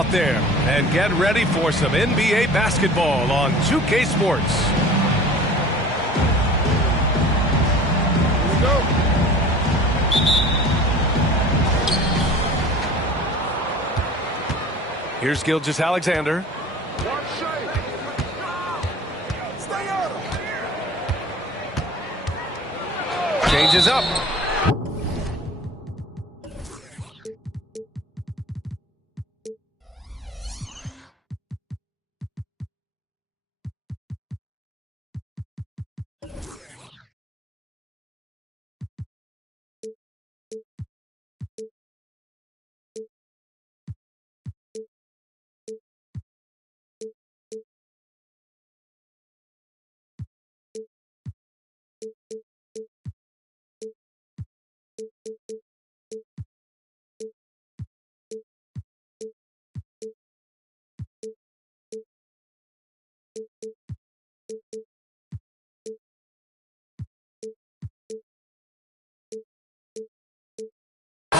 out there and get ready for some NBA basketball on 2K Sports. Here's Gilgeous-Alexander. Changes up.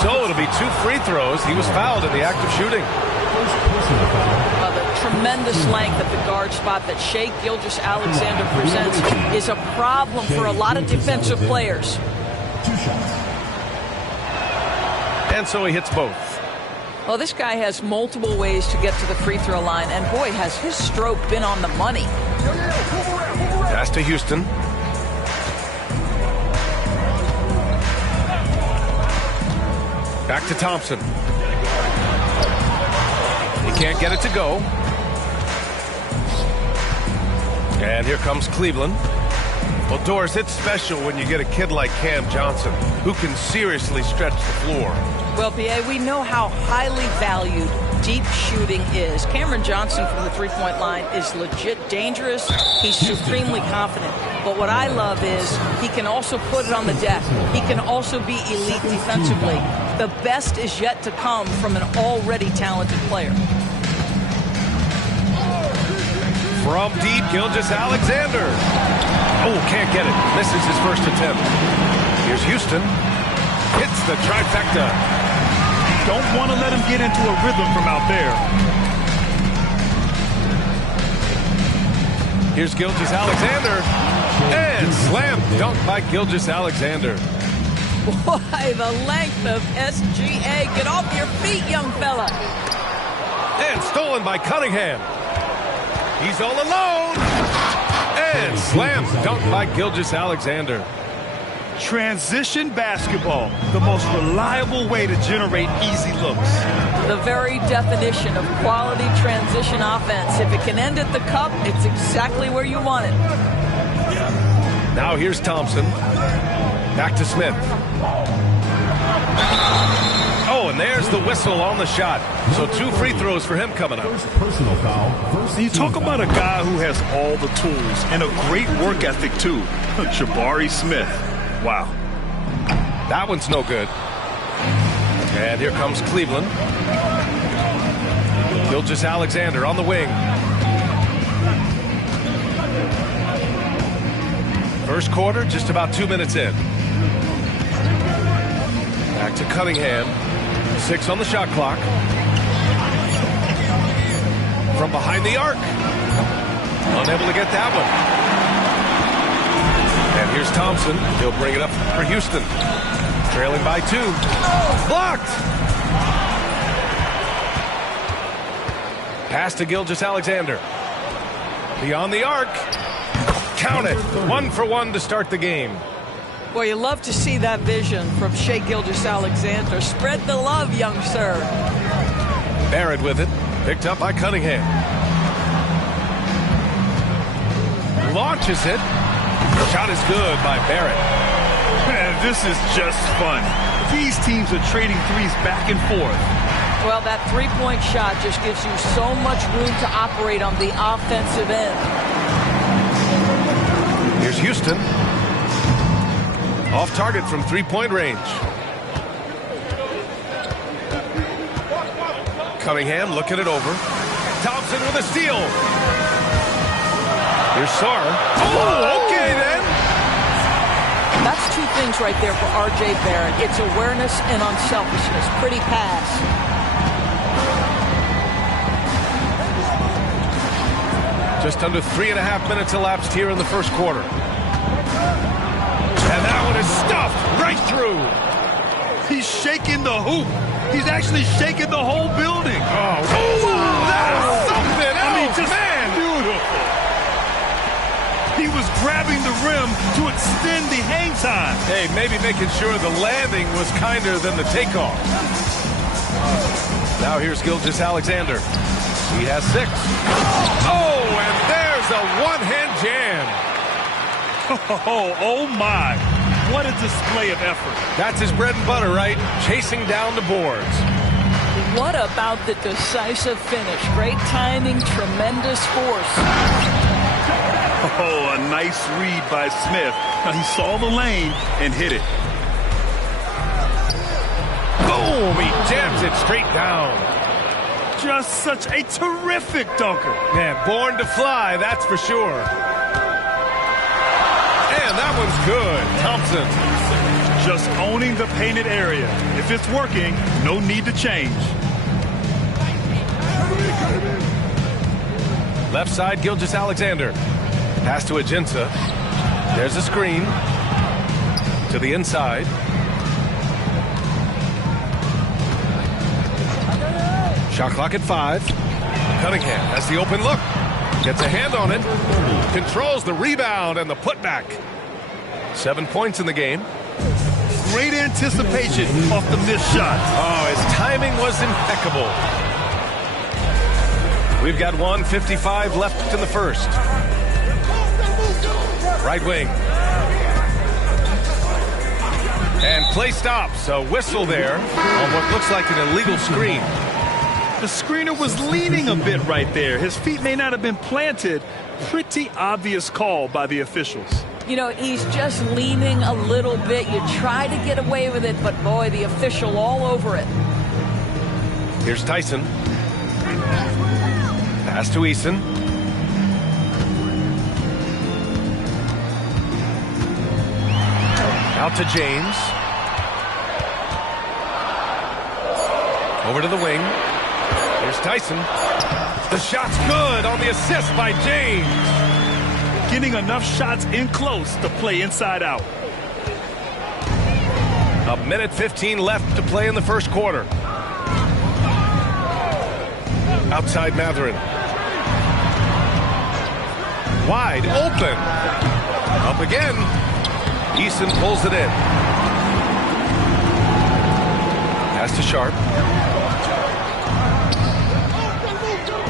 So it'll be 2 free throws. He was fouled in the act of shooting. The tremendous length at the guard spot that Shai Gilgeous-Alexander presents is a problem for a lot of defensive players. 2 shots. And so he hits both. Well, this guy has multiple ways to get to the free throw line, and boy, has his stroke been on the money. Pass to Houston. Back to Thompson. He can't get it to go. And here comes Cleveland. Well, Doris, it's special when you get a kid like Cam Johnson who can seriously stretch the floor. Well, P.A., we know how highly valued deep shooting is. Cameron Johnson from the three-point line is legit dangerous. He's supremely confident. But what I love is he can also put it on the deck. He can also be elite defensively. The best is yet to come from an already talented player. From deep, Gilgeous-Alexander. Oh, can't get it. Misses his first attempt. Here's Houston. Hits the trifecta. Don't want to let him get into a rhythm from out there. Here's Gilgeous-Alexander. And slam dunk by Gilgeous-Alexander. Boy, the length of SGA. Get off your feet, young fella. And stolen by Cunningham. He's all alone. And slam dunk by Gilgeous-Alexander. Transition basketball, the most reliable way to generate easy looks. The very definition of quality transition offense. If it can end at the cup, it's exactly where you want it. Now here's Thompson. Back to Smith. Oh, and there's the whistle on the shot. So 2 free throws for him coming up. Personal foul. You talk about a guy who has all the tools and a great work ethic, too. Jabari Smith. Wow. That one's no good. And here comes Cleveland. Gilgeous-Alexander on the wing. First quarter, just about 2 minutes in. Back to Cunningham. 6 on the shot clock. From behind the arc. Unable to get that one. And here's Thompson. He'll bring it up for Houston. Trailing by 2. Blocked! Pass to Gilgeous-Alexander. Beyond the arc. Count it. 1 for 1 to start the game. Boy, you love to see that vision from Shai Gilgeous-Alexander. Spread the love, young sir. Barrett with it. Picked up by Cunningham. Launches it. The shot is good by Barrett. Man, this is just fun. These teams are trading threes back and forth. Well, that three-point shot just gives you so much room to operate on the offensive end. Here's Houston. Off target from three-point range. Cunningham looking it over. Thompson with a steal. Here's Sarr. Oh, okay then. That's 2 things right there for R.J. Barrett. It's awareness and unselfishness. Pretty pass. Just under 3.5 minutes elapsed here in the first quarter. And that one is stuffed right through. He's shaking the hoop. He's actually shaking the whole building. Oh, that is something else. I mean, just beautiful. He was grabbing the rim to extend the hang time. Hey, maybe making sure the landing was kinder than the takeoff. Now here's Gilgeous-Alexander. He has 6. Oh, and there's a one-hand jam. Oh my. What a display of effort. That's his bread and butter, right? Chasing down the boards. What about the decisive finish? Great timing, tremendous force. Oh, a nice read by Smith. Now he saw the lane and hit it. Boom! He jams it straight down. Just such a terrific dunker. Man, born to fly, that's for sure. And that one's good. Thompson. Just owning the painted area. If it's working, no need to change. Left side, Gilgeous-Alexander. Pass to Ajinça. There's a screen. To the inside. Shot clock at 5. Cunningham has the open look. Gets a hand on it. Controls the rebound and the putback. 7 points in the game. Great anticipation off the missed shot. Oh, his timing was impeccable. We've got 1:55 left in the first. Right wing. And play stops. A whistle there on what looks like an illegal screen. The screener was leaning a bit right there. His feet may not have been planted. Pretty obvious call by the officials. You know, he's just leaning a little bit. You try to get away with it, but boy, the official all over it. Here's Tyson. Pass to Eason. Out to James. Over to the wing. Here's Tyson. The shot's good on the assist by James. Getting enough shots in close to play inside out. 1:15 left to play in the first quarter. Outside Mathurin. Wide open. Up again. Eason pulls it in. Pass to Sharp.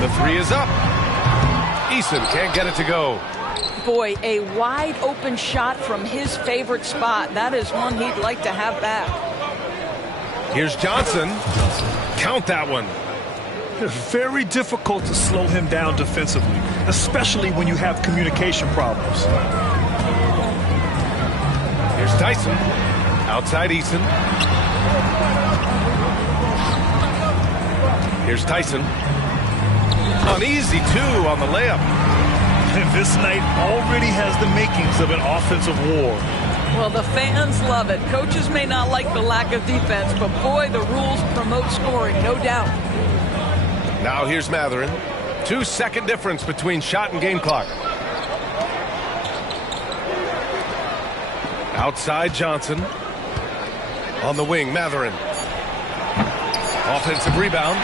The 3 is up. Eason can't get it to go. Boy, a wide open shot from his favorite spot. That is one he'd like to have back. Here's Johnson. Count that one. Very difficult to slow him down defensively, especially when you have communication problems. Here's Tyson. Outside Eason. Here's Tyson. Uneasy, too, on the layup. And this night already has the makings of an offensive war. Well, the fans love it. Coaches may not like the lack of defense, but boy, the rules promote scoring, no doubt. Now here's Mathurin. 2-second difference between shot and game clock. Outside Johnson. On the wing, Mathurin. Offensive rebound.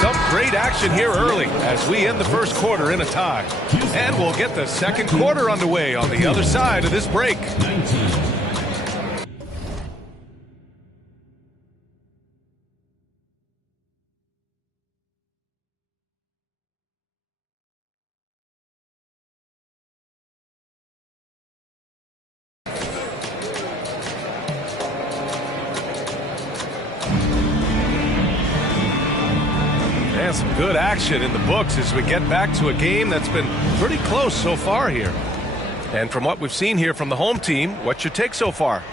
Some great action here early as we end the first quarter in a tie. And we'll get the second quarter underway on the other side of this break. Some good action in the books as we get back to a game that's been pretty close so far here. And from what we've seen here from the home team, what's your take so far?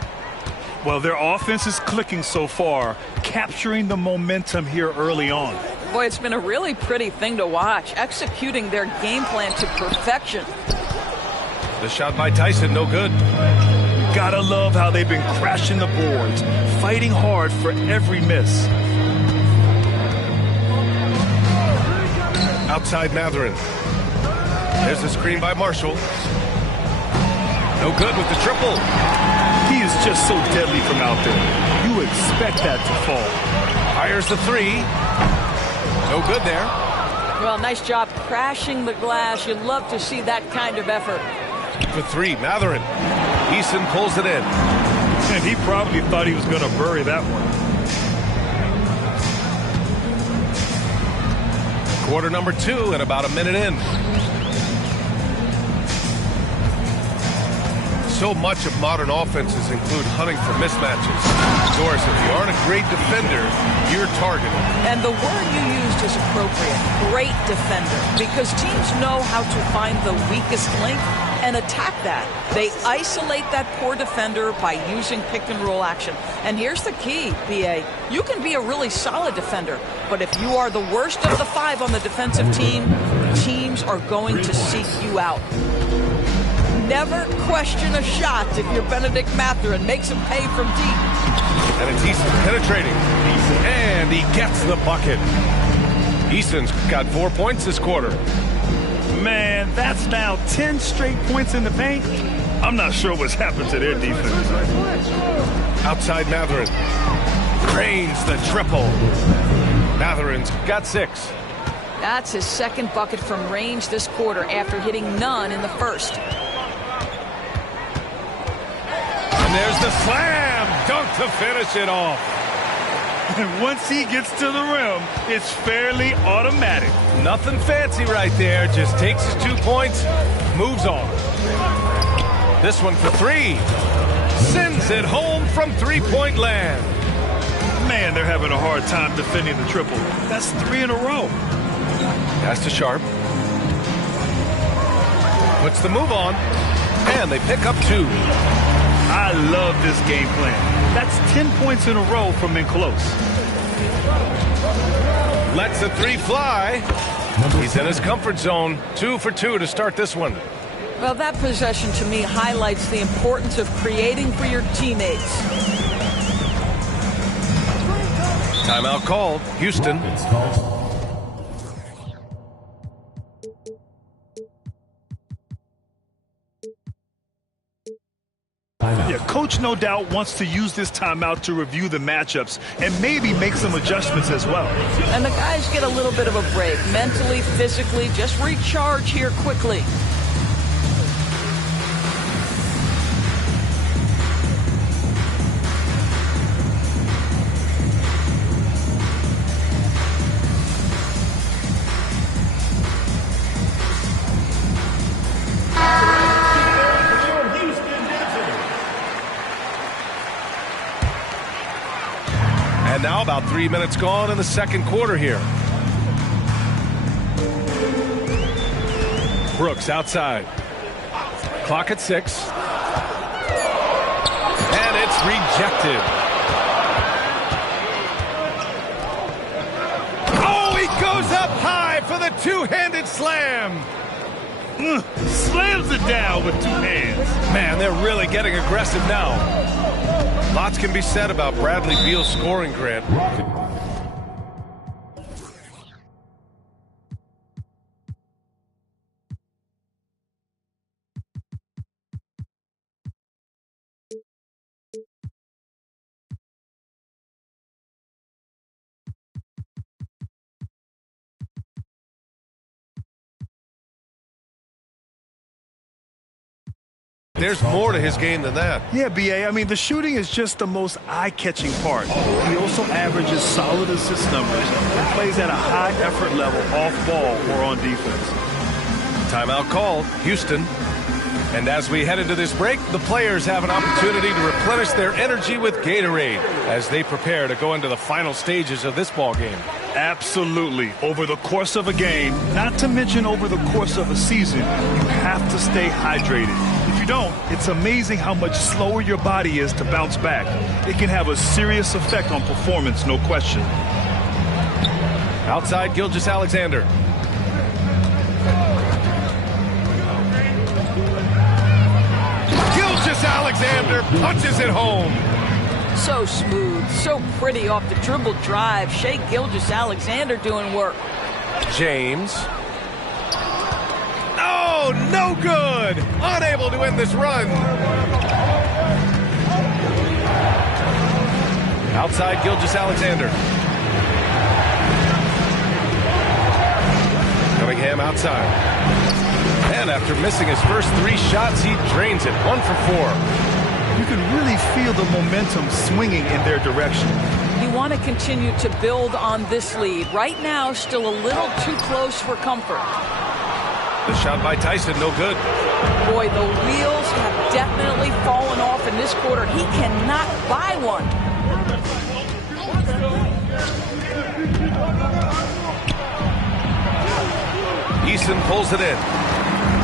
Well, their offense is clicking so far, capturing the momentum here early on. Boy, it's been a really pretty thing to watch, executing their game plan to perfection. The shot by Tyson, no good. Gotta love how they've been crashing the boards, fighting hard for every miss. Outside Mathurin. There's the screen by Marshall. No good with the triple. He is just so deadly from out there. You expect that to fall. Fires the three. No good there. Well, nice job crashing the glass. You love to see that kind of effort. For three, Mathurin. Easton pulls it in. And he probably thought he was going to bury that one. Quarter number 2 and about a minute in. So much of modern offenses include hunting for mismatches. Doris, if you aren't a great defender, you're targeted. And the word you used is appropriate. Great defender. Because teams know how to find the weakest link and attack that. They isolate that poor defender by using pick and roll action. And here's the key, BA. You can be a really solid defender, but if you are the worst of the 5 on the defensive team, teams are going to seek you out. Never question a shot if you're Benedict Mathurin. Makes him pay from deep. And it's Easton penetrating. And he gets the bucket. Easton's got 4 points this quarter. Man, that's now 10 straight points in the paint. I'm not sure what's happened to their defense. Outside Mathurin. Cranes the triple. Mathurin's got 6. That's his second bucket from range this quarter after hitting none in the first. And there's the slam dunk to finish it off. And once he gets to the rim, it's fairly automatic. Nothing fancy right there. Just takes his 2 points, moves on. This one for 3. Sends it home from three-point land. Man, they're having a hard time defending the triple. That's 3 in a row. Pass to Sharp. Puts the move on. And they pick up 2. I love this game plan. That's 10 points in a row from in close. Lets the 3 fly. He's in his comfort zone. 2 for 2 to start this one. Well, that possession to me highlights the importance of creating for your teammates. Timeout called. Houston. Yeah, coach no doubt wants to use this timeout to review the matchups and maybe make some adjustments as well. And the guys get a little bit of a break, mentally, physically, just recharge here quickly. And now about 3 minutes gone in the second quarter here. Brooks outside. Clock at 6. And it's rejected. Oh, he goes up high for the two-handed slam. Slams it down with 2 hands. Man, they're really getting aggressive now. Lots can be said about Bradley Beal's scoring, Grant. There's more to his game than that. Yeah, BA, I mean, the shooting is just the most eye-catching part. He also averages solid assist numbers and plays at a high effort level off ball or on defense. Timeout called. Houston. And as we head into this break, the players have an opportunity to replenish their energy with Gatorade as they prepare to go into the final stages of this ball game. Absolutely. Over the course of a game, not to mention over the course of a season, you have to stay hydrated. If you don't, it's amazing how much slower your body is to bounce back. It can have a serious effect on performance, no question. Outside, Gilgeous-Alexander. Gilgeous-Alexander punches it home. So smooth, so pretty off the dribble drive. Shai Gilgeous-Alexander doing work. James. Oh, no good. Unable to end this run. Outside Gilgeous-Alexander. Cunningham outside. And after missing his first 3 shots, he drains it. 1 for 4. You can really feel the momentum swinging in their direction. You want to continue to build on this lead. Right now, still a little too close for comfort. The shot by Tyson, no good. Boy, the wheels have definitely fallen off in this quarter. He cannot buy one. Eason pulls it in.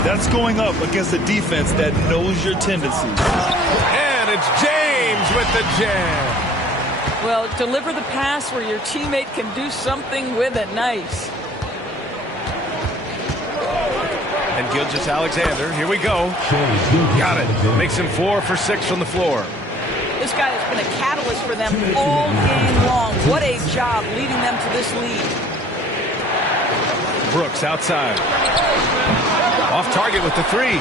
That's going up against a defense that knows your tendencies. And it's James with the jam. Well, deliver the pass where your teammate can do something with it. Nice. And Gilgeous-Alexander, here we go. Got it. Makes him 4 for 6 from the floor. This guy has been a catalyst for them all game long. What a job leading them to this lead. Brooks outside. Off target with the 3.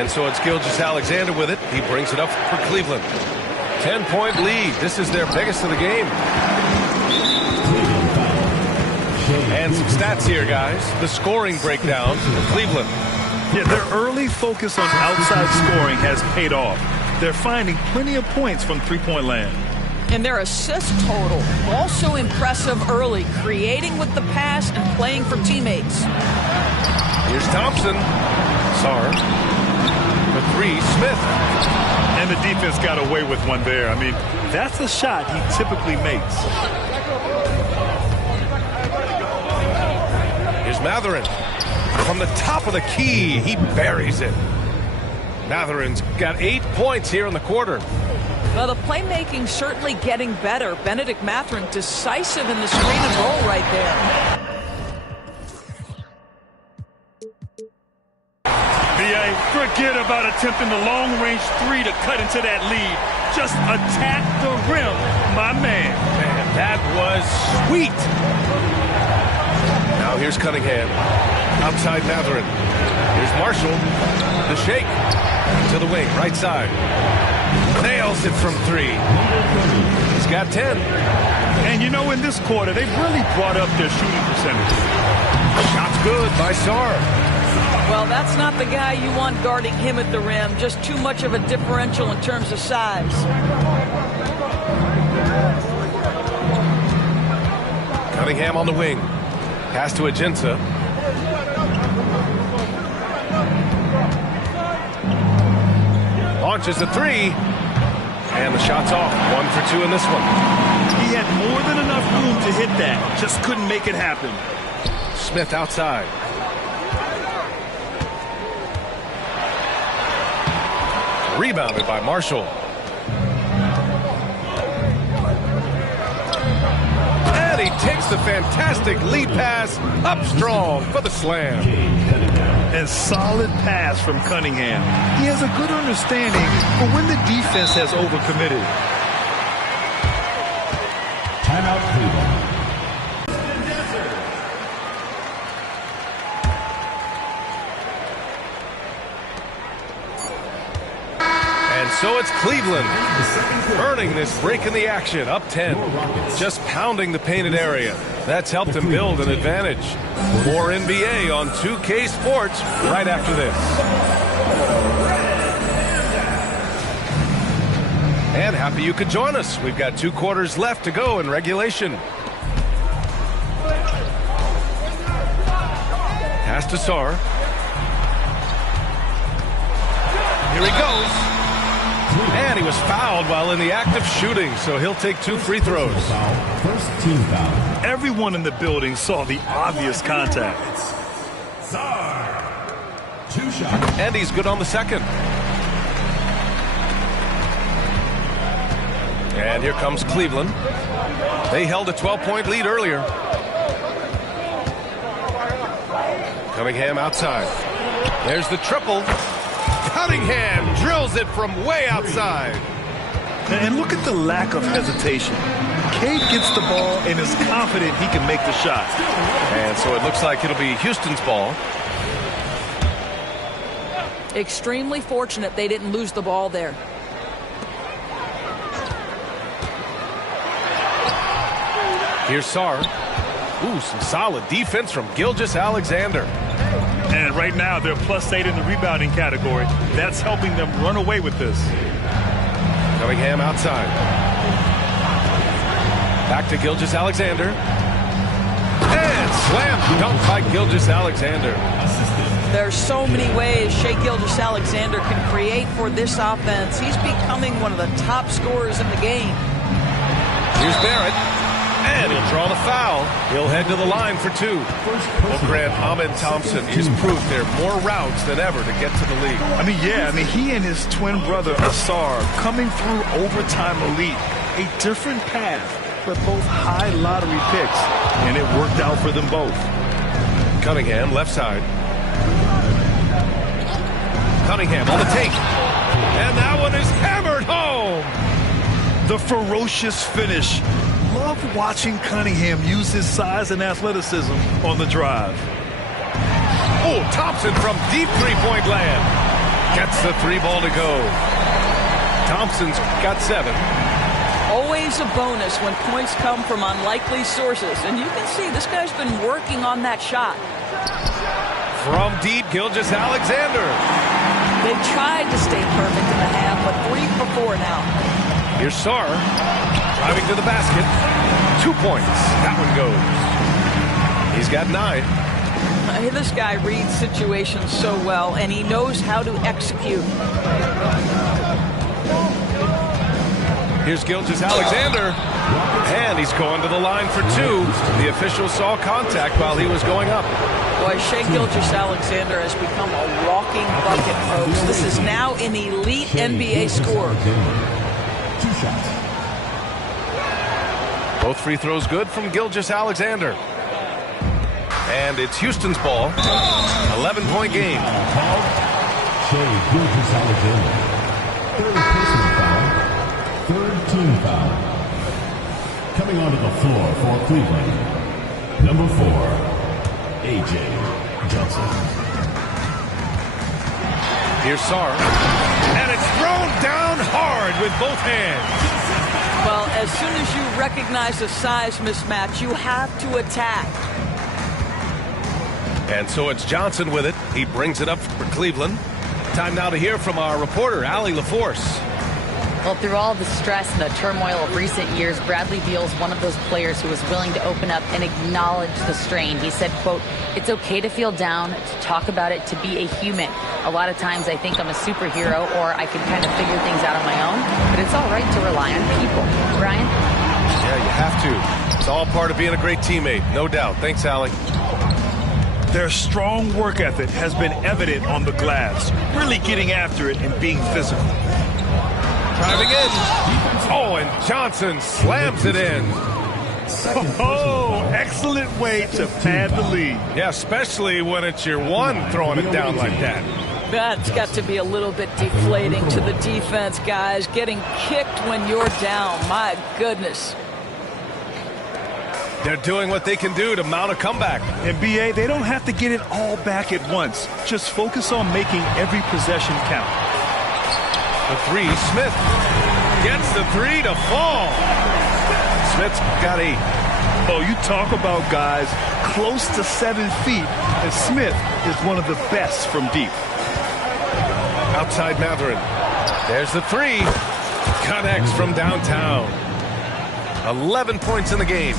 And so it's Gilgeous-Alexander with it. He brings it up for Cleveland. 10-point lead. This is their biggest of the game. And some stats here, guys. The scoring breakdown for Cleveland. Yeah, their early focus on outside scoring has paid off. They're finding plenty of points from three-point land. And their assist total, also impressive early, creating with the pass and playing for teammates. Here's Thompson. Sarr. For 3, Smith. And the defense got away with one there. I mean, that's a shot he typically makes. Here's Mathurin. From the top of the key, he buries it. Matherin's got 8 points here in the quarter. Well, the playmaking certainly getting better. Bennedict Mathurin decisive in the screen and roll right there. B.A., forget about attempting the long-range 3 to cut into that lead. Just attack the rim, my man. Man, that was sweet. Now here's Cunningham. Outside Mathurin. Here's Marshall. The shake. To the wing, right side. Nails it from 3. He's got 10. And you know, in this quarter, they've really brought up their shooting percentage. Shot's good by Sarr. Well, that's not the guy you want guarding him at the rim. Just too much of a differential in terms of size. Cunningham on the wing. Pass to Ajinça. Launches a 3. And the shot's off. 1 for 2 in this one. He had more than enough room to hit that. Just couldn't make it happen. Smith outside. Rebounded by Marshall. And he takes the fantastic lead pass up strong for the slam. And solid pass from Cunningham. He has a good understanding for when the defense has overcommitted. Timeout, Cleveland. And so it's Cleveland earning this break in the action, up 10. Just pounding the painted area. That's helped him build an advantage. More NBA on 2K Sports right after this. And happy you could join us. We've got 2 quarters left to go in regulation. Pass to Sarr. Here he goes. And he was fouled while in the act of shooting, so he'll take 2 free throws. First team foul. Everyone in the building saw the obvious contact. Sarr. 2 shots. And he's good on the second. And here comes Cleveland. They held a 12-point lead earlier. Cunningham outside. There's the triple. Cunningham drills it from way outside. And look at the lack of hesitation. Cade gets the ball and is confident he can make the shot. And so it looks like it'll be Houston's ball. Extremely fortunate they didn't lose the ball there. Here's Sarr. Ooh, some solid defense from Gilgeous-Alexander. And right now, they're +8 in the rebounding category. That's helping them run away with this. Cunningham outside. Back to Gilgeous-Alexander. And slam dunk by Gilgeous-Alexander. There's so many ways Shai Gilgeous-Alexander can create for this offense. He's becoming one of the top scorers in the game. Here's Barrett. And he'll draw the foul. He'll head to the line for 2. Well, Grant, Amen Thompson is proof there are more routes than ever to get to the league. He and his twin brother, Asar, coming through overtime elite. A different path, but both high lottery picks. And it worked out for them both. Cunningham, left side. Cunningham on the take. And that one is hammered home. The ferocious finish. Love watching Cunningham use his size and athleticism on the drive. Oh, Thompson from deep three-point land. Gets the 3 ball to go. Thompson's got 7. Always a bonus when points come from unlikely sources. And you can see this guy's been working on that shot. From deep, Gilgeous-Alexander. They tried to stay perfect in the half, but 3 for 4 now. Here's Sarr, driving to the basket. 2 points. That one goes. He's got 9. This guy reads situations so well, and he knows how to execute. Here's Gilgeous-Alexander. And he's going to the line for 2. The official saw contact while he was going up. Boy, Shai Gilgeous-Alexander has become a walking bucket, folks. This is now an elite NBA scorer. 2 shots. Both free throws good from Gilgeous-Alexander. And it's Houston's ball. 11-point game. Foul. Shai Gilgeous-Alexander. 3rd personal foul. 3rd team foul. Coming onto the floor for Cleveland, number 4, A.J. Johnson. Here's Sarr. And it's thrown down hard with both hands. Well, as soon as you recognize a size mismatch, you have to attack. And so it's Johnson with it. He brings it up for Cleveland. Time now to hear from our reporter, Allie LaForce. Well, through all the stress and the turmoil of recent years, Bradley Beal's one of those players who was willing to open up and acknowledge the strain. He said, quote, "It's okay to feel down, to talk about it, to be a human. A lot of times I think I'm a superhero or I can kind of figure things out on my own, but it's all right to rely on people." Brian? Yeah, you have to. It's all part of being a great teammate, no doubt. Thanks, Allie. Their strong work ethic has been evident on the glass, really getting after it and being physical. Driving in. Oh, and Johnson slams it in. Oh, excellent way to pad the lead. Yeah, especially when it's your one throwing it down like that. That's got to be a little bit deflating to the defense, guys. Getting kicked when you're down. My goodness. They're doing what they can do to mount a comeback. And BA, they don't have to get it all back at once. Just focus on making every possession count. The 3, Smith gets the 3 to fall. Smith's got 8. Oh, you talk about guys close to 7 feet, and Smith is one of the best from deep. Outside Mathurin. There's the 3. Connects from downtown. 11 points in the game.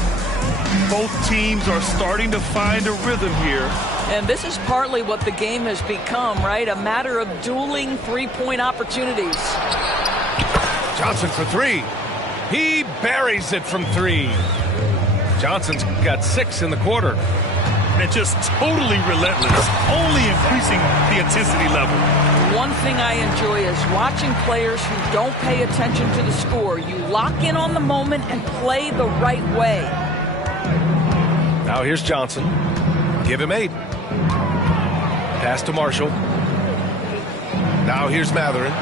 Both teams are starting to find a rhythm here. And this is partly what the game has become, right? A matter of dueling three-point opportunities. Johnson for 3. He buries it from 3. Johnson's got 6 in the quarter. And just totally relentless, only increasing the intensity level. One thing I enjoy is watching players who don't pay attention to the score. You lock in on the moment and play the right way. Now here's Johnson. Give him 8. Pass to Marshall. Now here's Mathurin.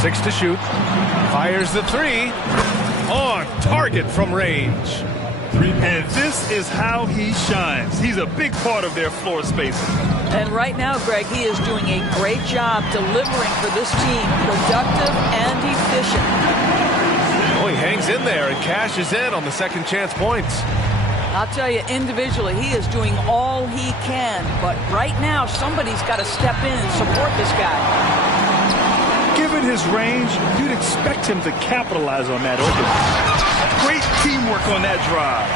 6 to shoot. Fires the 3. On target from range. And this is how he shines. He's a big part of their floor spacing. And right now, Greg, he is doing a great job delivering for this team, productive and efficient. Oh, he hangs in there and cashes in on the second chance points. I'll tell you, individually, he is doing all he can. But right now, somebody's got to step in and support this guy. Given his range, you'd expect him to capitalize on that opening. Great teamwork on that drive,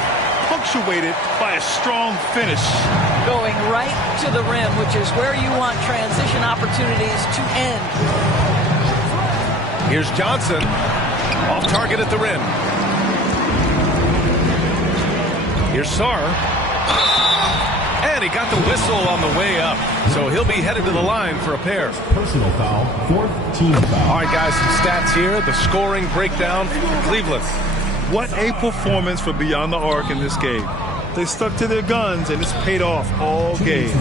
punctuated by a strong finish. Going right to the rim, which is where you want transition opportunities to end. Here's Johnson, off target at the rim. Here's Sarr. And he got the whistle on the way up. So he'll be headed to the line for a pair. Personal foul, fourth team foul. All right, guys, some stats here. The scoring breakdown for Cleveland. What a performance for Beyond the Arc in this game. They stuck to their guns, and it's paid off all game.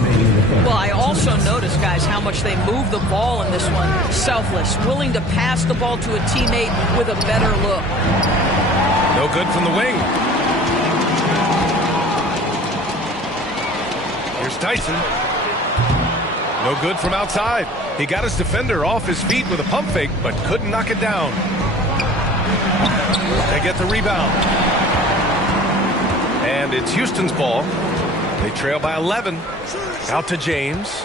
Well, I also noticed, guys, how much they moved the ball in this one. Selfless, willing to pass the ball to a teammate with a better look. No good from the wing. Here's Tyson. No good from outside. He got his defender off his feet with a pump fake, but couldn't knock it down. They get the rebound. And it's Houston's ball. They trail by 11. Out to James.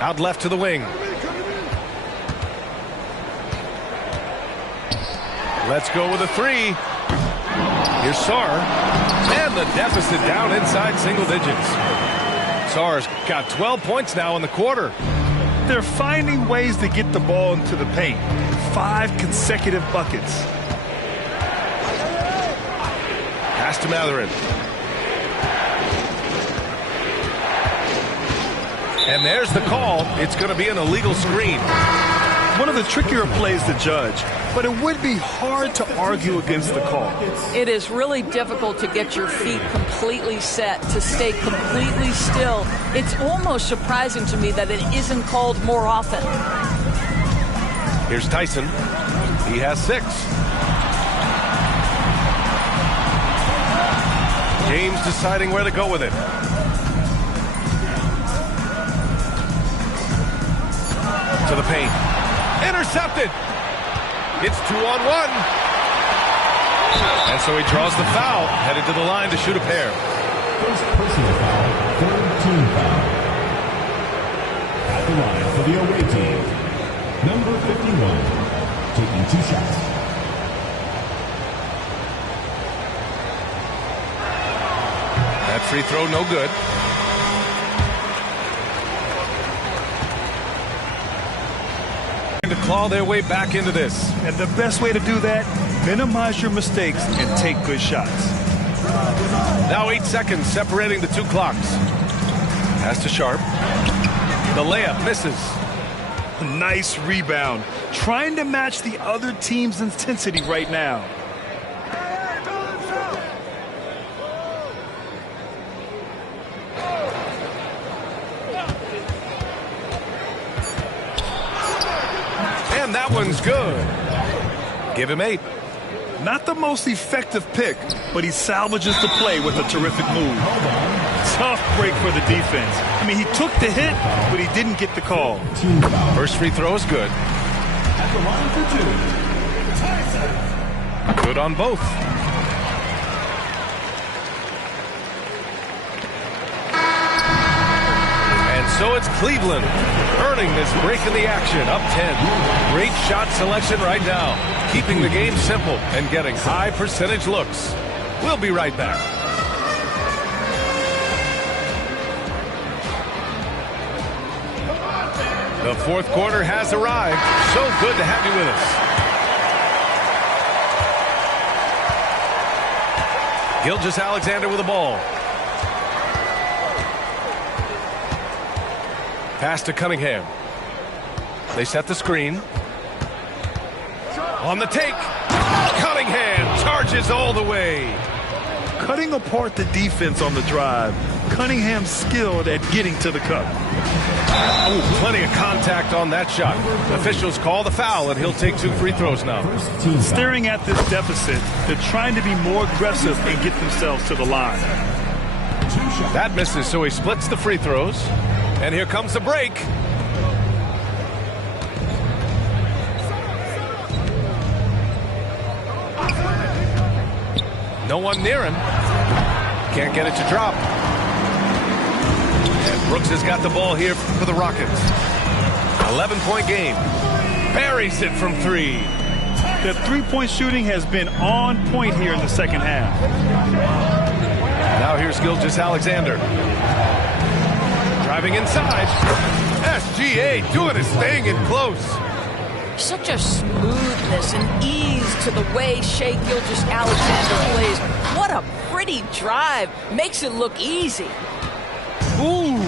Out left to the wing. Let's go with a three. Here's Sarr. And the deficit down inside single digits. Sarr's got 12 points now in the quarter. They're finding ways to get the ball into the paint. 5 consecutive buckets. Pass to Mathurin. And there's the call. It's going to be an illegal screen. One of the trickier plays to judge, but it would be hard to argue against the call. It is really difficult to get your feet completely set, to stay completely still. It's almost surprising to me that it isn't called more often. Here's Tyson. He has 6. James deciding where to go with it. To the paint. Intercepted. It's 2-on-1. And so he draws the foul, headed to the line to shoot a pair. First personal foul, third team foul. At the line for the away team, number 51, taking 2 shots. That free throw no good. To claw their way back into this. And the best way to do that, minimize your mistakes and take good shots. Now 8 seconds separating the 2 clocks. Pass to Sharp. The layup misses. Nice rebound. Trying to match the other team's intensity right now. And that one's good. Give him 8. Not the most effective pick, but he salvages the play with a terrific move. Tough break for the defense. I mean, he took the hit, but he didn't get the call. First free throw is good. At the line for 2, Tyson. Good on both. And so it's Cleveland earning this break in the action, up 10. Great shot selection right now, keeping the game simple and getting high percentage looks. We'll be right back. The fourth quarter has arrived. So good to have you with us. Gilgeous-Alexander with the ball. Pass to Cunningham. They set the screen. On the take. Cunningham charges all the way. Cutting apart the defense on the drive. Cunningham skilled at getting to the cup. Oh, plenty of contact on that shot. Officials call the foul, and he'll take 2 free throws now. Staring at this deficit, they're trying to be more aggressive and get themselves to the line. That misses, so he splits the free throws. And here comes the break. No one near him. Can't get it to drop. And Brooks has got the ball here for the Rockets. 11-point game. Buries it from three. The three-point shooting has been on point here in the second half. Now here's Gilgeous-Alexander. Driving inside. SGA doing his thing in close. Such a smoothness and ease to the way Shai Gilgeous-Alexander plays. What a pretty drive. Makes it look easy. Ooh,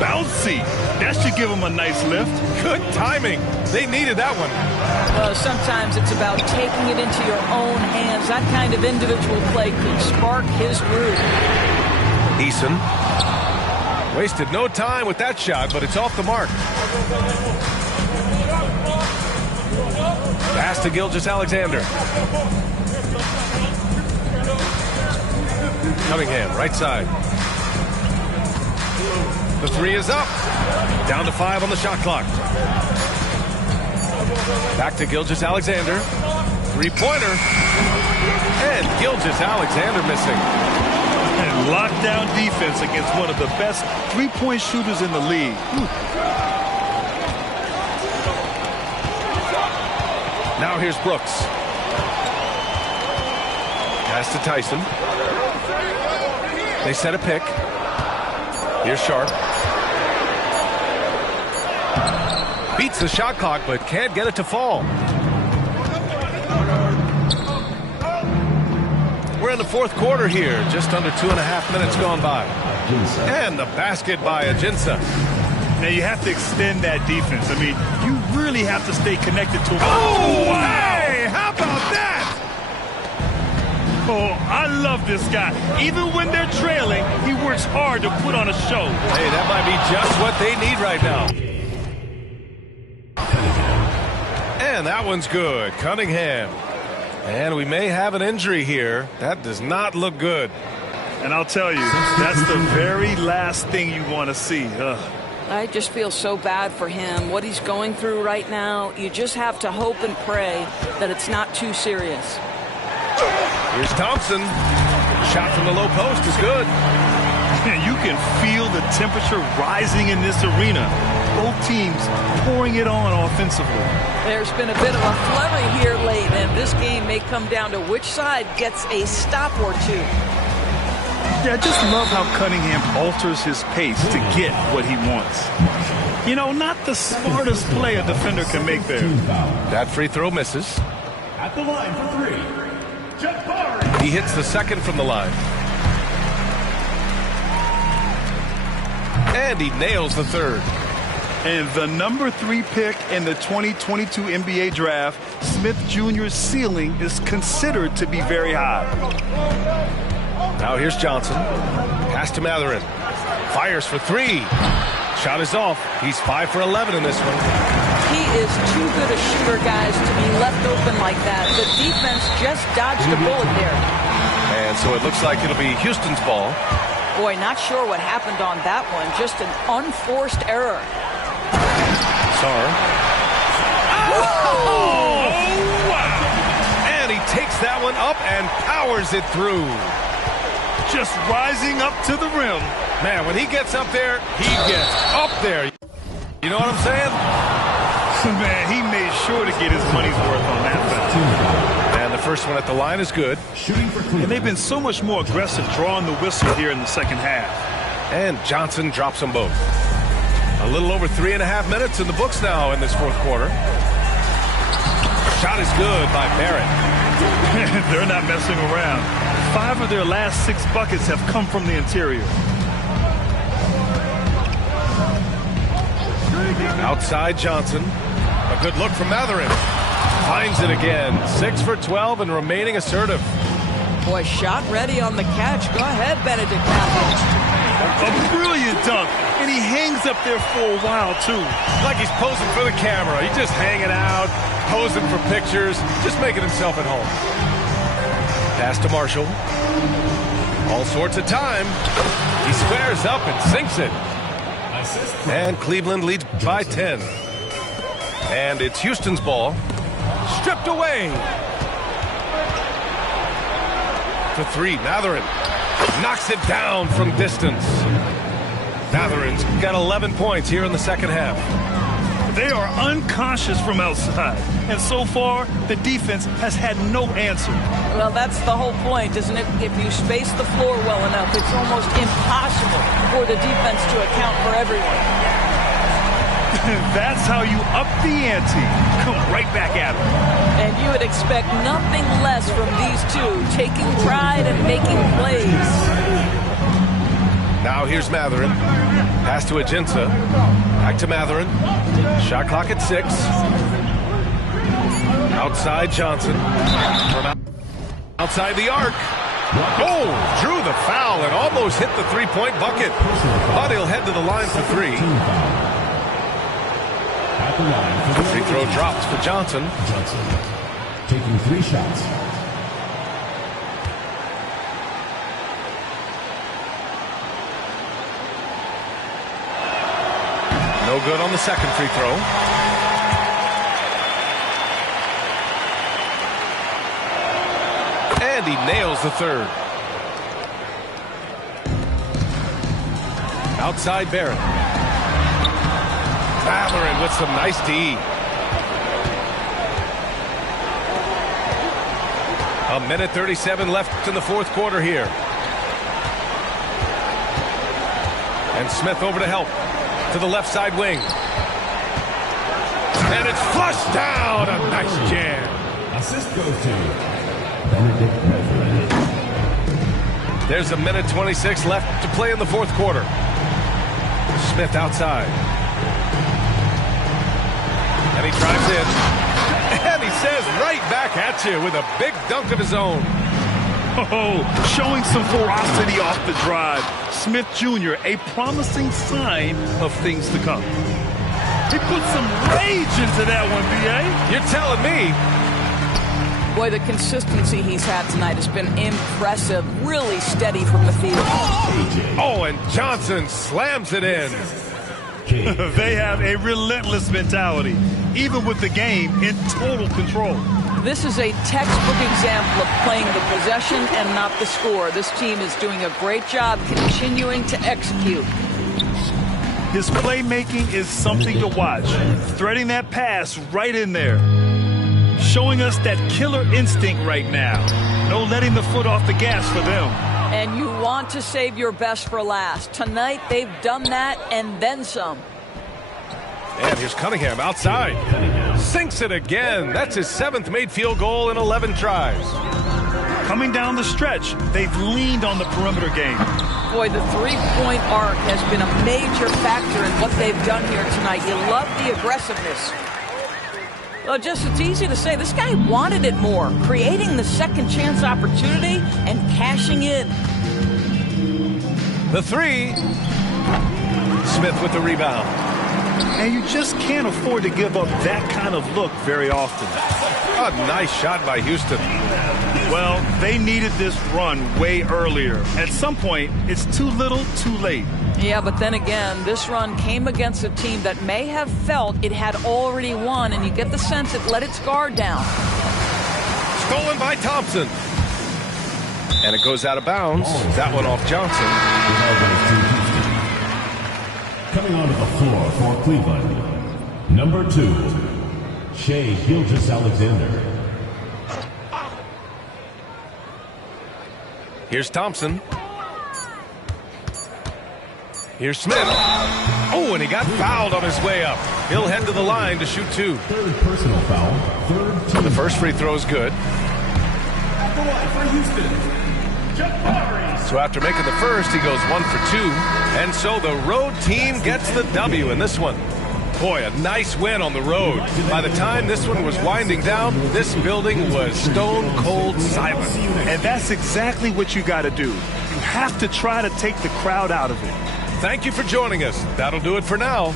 bouncy. That should give him a nice lift. Good timing. They needed that one. Sometimes it's about taking it into your own hands. That kind of individual play could spark his groove. Eason wasted no time with that shot, but it's off the mark. Pass to Gilgeous-Alexander. Cunningham, right side. The three is up. Down to 5 on the shot clock. Back to Gilgeous-Alexander. Three-pointer. And Gilgeous-Alexander missing. And lockdown defense against one of the best three-point shooters in the league. Now here's Brooks. Pass to Tyson. They set a pick. Here's Sharp. Beats the shot clock, but can't get it to fall. We're in the fourth quarter here. Just under 2.5 minutes gone by. And the basket by Ajinça. Now you have to extend that defense. I mean, you really have to stay connected to him. Oh, wow! Hey, how about that? Oh, I love this guy. Even when they're trailing, he works hard to put on a show. Hey, that might be just what they need right now. And that one's good. Cunningham. And we may have an injury here. That does not look good. And I'll tell you, that's the very last thing you want to see. I just feel so bad for him. What he's going through right now, you just have to hope and pray that it's not too serious. Here's Thompson. Shot from the low post is good. You can feel the temperature rising in this arena. Both teams pouring it on offensively. There's been a bit of a flurry here late, and this game may come down to which side gets a stop or two. Yeah, I just love how Cunningham alters his pace to get what he wants. You know, not the smartest play a defender can make there. That free throw misses. At the line for three, Jabari. He hits the second from the line. And he nails the third. And the number 3 pick in the 2022 NBA draft, Smith Jr.'s ceiling is considered to be very high. Now here's Johnson. Pass to Mathurin. Fires for 3. Shot is off. He's 5 for 11 in this one. He is too good a shooter, guys, to be left open like that. The defense just dodged a bullet there. And so it looks like it'll be Houston's ball. Boy, not sure what happened on that one. Just an unforced error. Sarr. Oh! Wow! And he takes that one up and powers it through. Just rising up to the rim. Man, when he gets up there, he gets up there. You know what I'm saying? Man, he made sure to get his money's worth on that foul. And the first one at the line is good. And they've been so much more aggressive drawing the whistle here in the second half. And Johnson drops them both. A little over 3.5 minutes in the books now in this fourth quarter. Shot is good by Barrett. They're not messing around. 5 of their last 6 buckets have come from the interior. Outside Johnson. A good look from Mathurin. Finds it again. 6 for 12 and remaining assertive. Boy, shot ready on the catch. Go ahead, Benedict Mathurin. A brilliant dunk. And he hangs up there for a while, too. Like he's posing for the camera. He's just hanging out, posing for pictures, just making himself at home. Pass to Marshall. All All sorts of time. He squares up and sinks it. And Cleveland leads by 10. And it's Houston's ball. Stripped away. For three, Mathurin knocks it down from distance. Mathurin's got 11 points here in the second half. They are unconscious from outside, and so far the defense has had no answer. Well, that's the whole point, isn't it? If you space the floor well enough, it's almost impossible for the defense to account for everyone. That's how you up the ante. Come right back at them. And you would expect nothing less from these two, taking pride and making plays. Now here's Mathurin. Pass to Ajinça. Back to Mathurin. Shot clock at 6. Outside Johnson. From outside the arc. Oh, drew the foul and almost hit the three-point bucket. But he'll head to the line for 3. The free throw drops for Johnson. Taking 3 shots. No good on the second free throw. And he nails the third. Outside Barrett. Mathurin with some nice D. A minute 37 left in the fourth quarter here. And Smith over to help. To the left side wing. And it's flushed down. A nice jam. Assist goes to Benedict Mathurin. There's a minute 26 left to play in the fourth quarter. Smith outside. And he drives in. And he says right back at you with a big dunk of his own. Oh, showing some ferocity off the drive. Smith Jr., a promising sign of things to come. He put some rage into that one, B.A. You're telling me. Boy, the consistency he's had tonight has been impressive. Really steady from the field. Oh, and Johnson slams it in. They have a relentless mentality, even with the game in total control. This is a textbook example of playing the possession and not the score. This team is doing a great job continuing to execute. His playmaking is something to watch. Threading that pass right in there. Showing us that killer instinct right now. No letting the foot off the gas for them. And you want to save your best for last. Tonight, they've done that and then some. And here's Cunningham outside. Sinks it again. That's his 7th made field goal in 11 tries. Coming down the stretch, they've leaned on the perimeter game. Boy, the three-point arc has been a major factor in what they've done here tonight. You love the aggressiveness. Well, just it's easy to say this guy wanted it more, creating the second chance opportunity and cashing in. The 3. Smith with the rebound. And you just can't afford to give up that kind of look very often. A nice shot by Houston. Well, they needed this run way earlier. At some point, it's too little, too late. Yeah, but then again, this run came against a team that may have felt it had already won, and you get the sense it let its guard down. Stolen by Thompson. And it goes out of bounds. That one off Johnson. Coming onto the floor for Cleveland, number 2, Shai Gilgeous-Alexander. Here's Thompson. Here's Smith. Oh, and he got fouled on his way up. He'll head to the line to shoot 2. Third personal foul. Third team. The first free throw is good. At the line for Houston, Jabari. So after making the first, he goes 1 for 2. And so the road team gets the W in this one. Boy, a nice win on the road. By the time this one was winding down, this building was stone cold silent. And that's exactly what you got to do. You have to try to take the crowd out of it. Thank you for joining us. That'll do it for now.